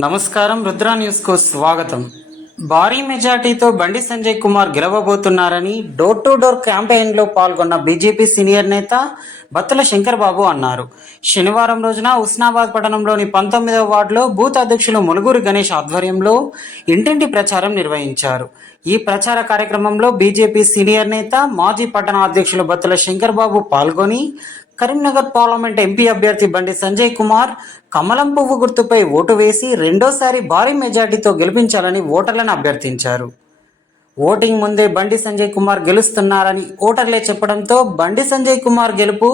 నమస్కారం, రుద్రా న్యూస్కు స్వాగతం. భారీ మెజార్టీతో బండి సంజయ్ కుమార్ గెలవబోతున్నారని డోర్ టు డోర్ క్యాంపెయిన్లో పాల్గొన్న బీజేపీ సీనియర్ నేత బత్తుల శంకర్ బాబు అన్నారు. శనివారం రోజున హుస్నాబాద్ పట్టణంలోని 19వ వార్డులో బూత్ అధ్యక్షులు ములుగురు గణేష్ ఆధ్వర్యంలో ఇంటింటి ప్రచారం నిర్వహించారు. ఈ ప్రచార కార్యక్రమంలో బీజేపీ సీనియర్ నేత మాజీ పట్టణ అధ్యక్షులు బత్తుల శంకర్ బాబు పాల్గొని కరీంనగర్ పార్లమెంట్ ఎంపీ అభ్యర్థి బండి సంజయ్ కుమార్ కమలం పువ్వు గుర్తుపై ఓటు వేసి రెండోసారి భారీ మెజార్టీతో గెలిపించాలని ఓటర్లను అభ్యర్థించారు. ఓటింగ్ ముందే బండి సంజయ్ కుమార్ గెలుస్తున్నారని ఓటర్లే చెప్పడంతో బండి సంజయ్ కుమార్ గెలుపు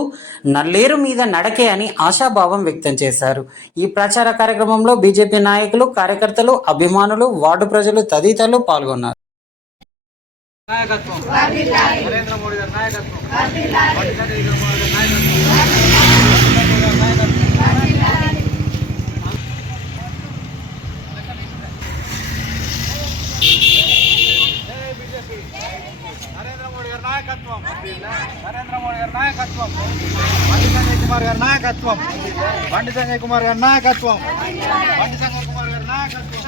నల్లేరు మీద నడకే అని ఆశాభావం వ్యక్తం చేశారు. ఈ ప్రచార కార్యక్రమంలో బీజేపీ నాయకులు, కార్యకర్తలు, అభిమానులు, వార్డు ప్రజలు తదితరులు పాల్గొన్నారు. నాయకత్వం నరేంద్ర మోడీ గారి నాయకత్వం నరేంద్ర మోడీ గారి నాయకత్వం నరేంద్ర మోడీ గారి నాయకత్వం బండి సంజయ్ కుమార్ గారి నాయకత్వం బండి సంజయ్ కుమార్ గారి నాయకత్వం బండి సంజయ్ కుమార్ గారి నాయకత్వం.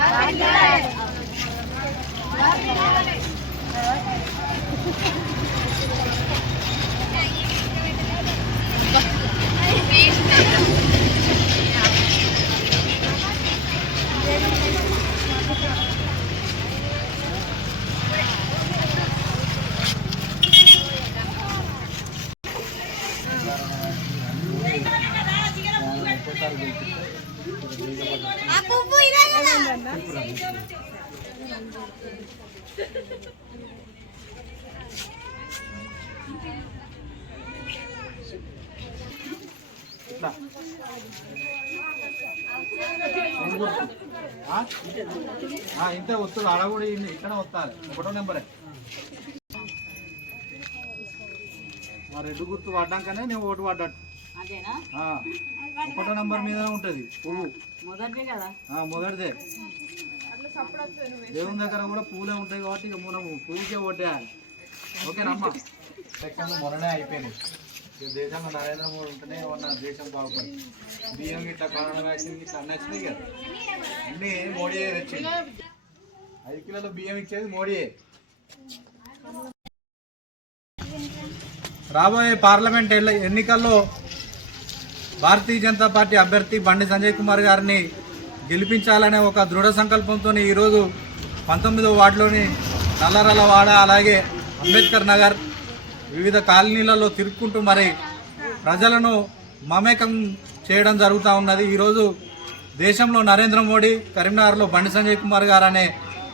ఇంతే వస్తుంది అడగుడి ఇక్కడ వస్తారు. ఒకటో నెంబరే మా రెడ్డు గుర్తు పడ్డాకనే నేను ఓటు పడ్డట్టు. ఒకటో నెంబర్ మీదనే ఉంటుంది పువ్వు, మొదటిదే. దేవుని దగ్గర కూడా పూలే ఉంటాయి కాబట్టి ఇక మనం పువ్వుకే ఓటేయాలి. ఓకేనమ్మా. సెకండ్ మొన్ననే అయిపోయింది. దేశంలో నరేంద్ర మోడీ ఉంటేనే ఏమన్నా దేశం బాగుపడి బియ్యం ఇట్లా కరోనా వ్యాక్సిన్ ఇట్లా అన్నీ వచ్చినాయి కదా, అన్నీ మోడీయే తెచ్చింది. 5 కిలోల బియ్యం ఇచ్చేది మోడీయే. రాబోయే పార్లమెంట్ ఎన్నికల్లో భారతీయ జనతా పార్టీ అభ్యర్థి బండి సంజయ్ కుమార్ గారిని గెలిపించాలనే ఒక దృఢ సంకల్పంతో ఈరోజు 19వ వార్డులోని నల్లరలవాడ, అలాగే అంబేద్కర్ నగర్ వివిధ కాలనీలలో తిరుక్కుంటూ మరి ప్రజలను మమేకం చేయడం జరుగుతూ ఉన్నది. ఈరోజు దేశంలో నరేంద్ర మోడీ, కరీంనగర్లో బండి సంజయ్ కుమార్ గారు అనే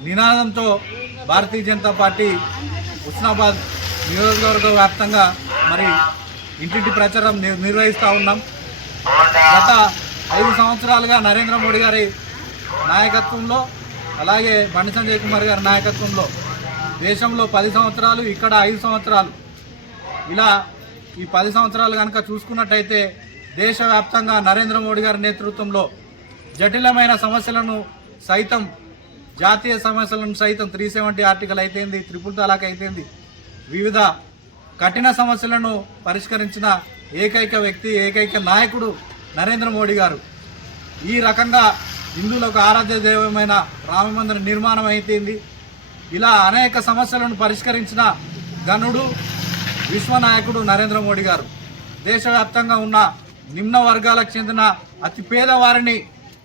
నినాదంతో భారతీయ జనతా పార్టీ హుస్నాబాద్ నియోజకవర్గ వ్యాప్తంగా మరి ఇంటింటి ప్రచారం నిర్వహిస్తూ ఉన్నాం. గత 5 సంవత్సరాలుగా నరేంద్ర మోడీ గారి నాయకత్వంలో, అలాగే బండి సంజయ్ కుమార్ గారి నాయకత్వంలో దేశంలో 10 సంవత్సరాలు, ఇక్కడ 5 సంవత్సరాలు, ఇలా ఈ 10 సంవత్సరాలు కనుక చూసుకున్నట్టయితే దేశవ్యాప్తంగా నరేంద్ర మోడీ గారి నేతృత్వంలో జటిలమైన సమస్యలను సైతం, జాతీయ సమస్యలను సైతం 370 ఆర్టికల్ అయితేంది, ట్రిపుల్ తలాక్ అయితేంది, వివిధ కఠిన సమస్యలను పరిష్కరించిన ఏకైక వ్యక్తి, ఏకైక నాయకుడు నరేంద్ర మోడీ గారు. ఈ రకంగా హిందువులకు ఆరాధ్య దైవమైన రామ మందిర నిర్మాణం అయితేంది, ఇలా అనేక సమస్యలను పరిష్కరించిన ఘనుడు, విశ్వనాయకుడు నరేంద్ర మోడీ గారు. దేశవ్యాప్తంగా ఉన్న నిమ్న వర్గాలకు చెందిన అతి పేదవారిని,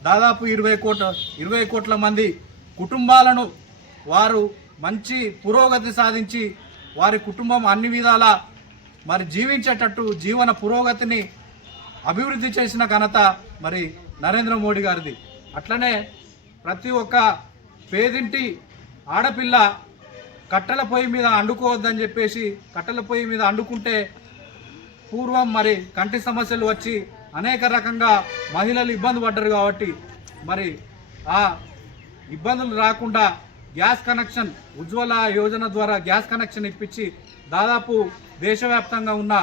దాదాపు 20 కోట్ల మంది కుటుంబాలను వారు మంచి పురోగతి సాధించి వారి కుటుంబం అన్ని విధాల మరి జీవించేటట్టు జీవన పురోగతిని అభివృద్ధి చేసిన ఘనత మరి నరేంద్ర మోడీ గారిది. అట్లనే ప్రతి ఒక్క పేదింటి ఆడపిల్ల కట్టెల పొయ్యి మీద అండుకోవద్దని చెప్పేసి, కట్టెల పొయ్యి మీద అండుకుంటే పూర్వం మరి కంటి సమస్యలు వచ్చి అనేక రకంగా మహిళలు ఇబ్బంది పడ్డారు. కాబట్టి మరి ఆ ఇబ్బందులు రాకుండా గ్యాస్ కనెక్షన్, ఉజ్వల యోజన ద్వారా గ్యాస్ కనెక్షన్ ఇప్పించి దాదాపు దేశవ్యాప్తంగా ఉన్న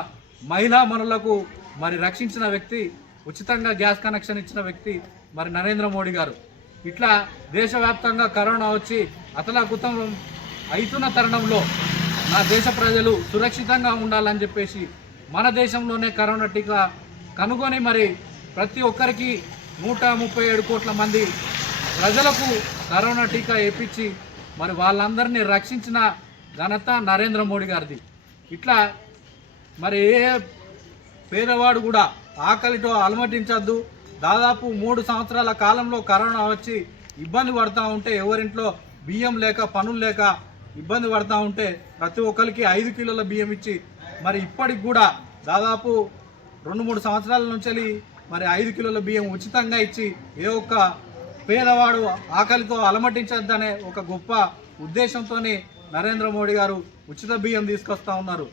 మహిళా మనులకు మరి రక్షించిన వ్యక్తి, ఉచితంగా గ్యాస్ కనెక్షన్ ఇచ్చిన వ్యక్తి మరి నరేంద్ర మోడీ గారు. ఇట్లా దేశవ్యాప్తంగా కరోనా వచ్చి అతలాకుతం అవుతున్న తరుణంలో నా దేశ ప్రజలు సురక్షితంగా ఉండాలని చెప్పేసి మన దేశంలోనే కరోనా టీకా కనుగొని మరి ప్రతి ఒక్కరికి 137 కోట్ల మంది ప్రజలకు కరోనా టీకా వేయించి మరి వాళ్ళందరినీ రక్షించిన ఘనత నరేంద్ర మోడీ గారిది. ఇట్లా మరి ఏ పేదవాడు కూడా ఆకలితో అలమటించద్దు. దాదాపు 3 సంవత్సరాల కాలంలో కరోనా వచ్చి ఇబ్బంది పడుతూ ఉంటే, ఎవరింట్లో బియ్యం లేక పనులు లేక ఇబ్బంది పడుతూ ఉంటే ప్రతి ఒక్కరికి 5 కిలోల బియ్యం ఇచ్చి మరి ఇప్పటికి కూడా దాదాపు 2-3 సంవత్సరాల నుంచి మరి 5 కిలోల బియ్యం ఉచితంగా ఇచ్చి ఏ ఒక్క పేదవాడు ఆకలితో అలమటించద్దనే ఒక గొప్ప ఉద్దేశంతో నరేంద్ర మోడీ గారు ఉచిత బియ్యం తీసుకొస్తా ఉన్నారు.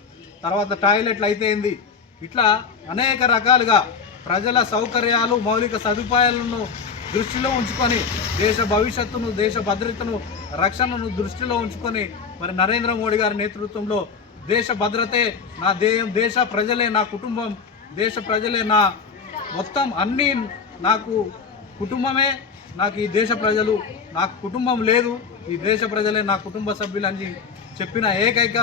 తర్వాత టాయిలెట్లు అయితేంది, ఇట్లా అనేక రకాలుగా ప్రజల సౌకర్యాలు మౌలిక సదుపాయాలను దృష్టిలో ఉంచుకొని దేశ భవిష్యత్తును, దేశ భద్రతను, రక్షణను దృష్టిలో ఉంచుకొని మరి నరేంద్ర మోడీ గారి నేతృత్వంలో దేశ భద్రతే నా ధ్యేయం, దేశ ప్రజలే నా కుటుంబం, దేశ ప్రజలే నా మొత్తం అన్నీ, నాకు కుటుంబమే నాకు ఈ దేశ ప్రజలు, నాకు కుటుంబం లేదు, ఈ దేశ ప్రజలే నా కుటుంబ సభ్యులని చెప్పిన ఏకైక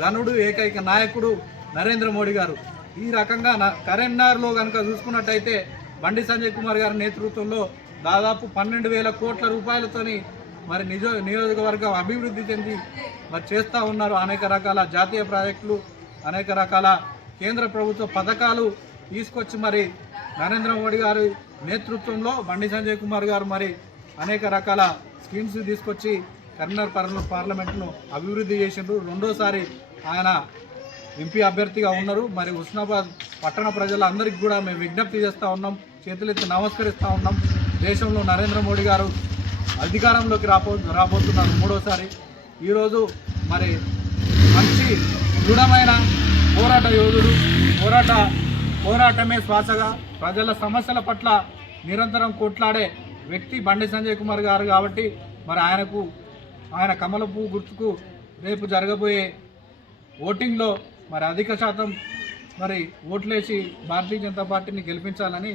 ఘనుడు, ఏకైక నాయకుడు నరేంద్ర మోడీ గారు. ఈ రకంగా కరీంనగర్లో కనుక చూసుకున్నట్టయితే బండి సంజయ్ కుమార్ గారి నేతృత్వంలో దాదాపు 12,000 కోట్ల రూపాయలతోని మరి నియోజకవర్గం అభివృద్ధి చెంది మరి చేస్తూ ఉన్నారు. అనేక రకాల జాతీయ ప్రాజెక్టులు, అనేక రకాల కేంద్ర ప్రభుత్వ పథకాలు తీసుకొచ్చి మరి నరేంద్ర మోడీ గారి నేతృత్వంలో బండి సంజయ్ కుమార్ గారు మరి అనేక రకాల స్కీమ్స్ తీసుకొచ్చి కరీంనగర్ పార్లమెంట్ను అభివృద్ధి చేసిండ్రు. రెండోసారి ఆయన ఎంపీ అభ్యర్థిగా ఉన్నారు. మరి హుస్నాబాద్ పట్టణ ప్రజలందరికీ కూడా మేము విజ్ఞప్తి చేస్తూ ఉన్నాం, చేతులెత్తి నమస్కరిస్తూ ఉన్నాం. దేశంలో నరేంద్ర మోడీ గారు అధికారంలోకి రాబోతున్నారు 3వసారి. ఈరోజు మరి మంచి దృఢమైన పోరాట యోధుడు, పోరాటమే శ్వాసగా ప్రజల సమస్యల పట్ల నిరంతరం కొట్లాడే వ్యక్తి బండి సంజయ్ కుమార్ గారు. కాబట్టి మరి ఆయన కమల పువ్వు గుర్తుకు రేపు జరగబోయే ఓటింగ్లో మరి అధిక శాతం మరి ఓట్లేసి భారతీయ జనతా పార్టీని గెలిపించాలని